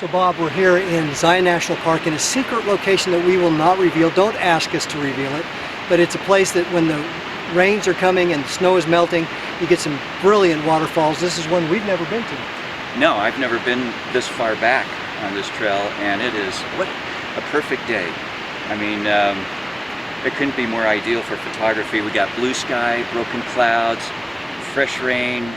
So Bob, we're here in Zion National Park in a secret location that we will not reveal. Don't ask us to reveal it, but it's a place that when the rains are coming and snow is melting, you get some brilliant waterfalls. This is one we've never been to. No, I've never been this far back on this trail, and it is what a perfect day. I mean, it couldn't be more ideal for photography. We got blue sky, broken clouds, fresh rain,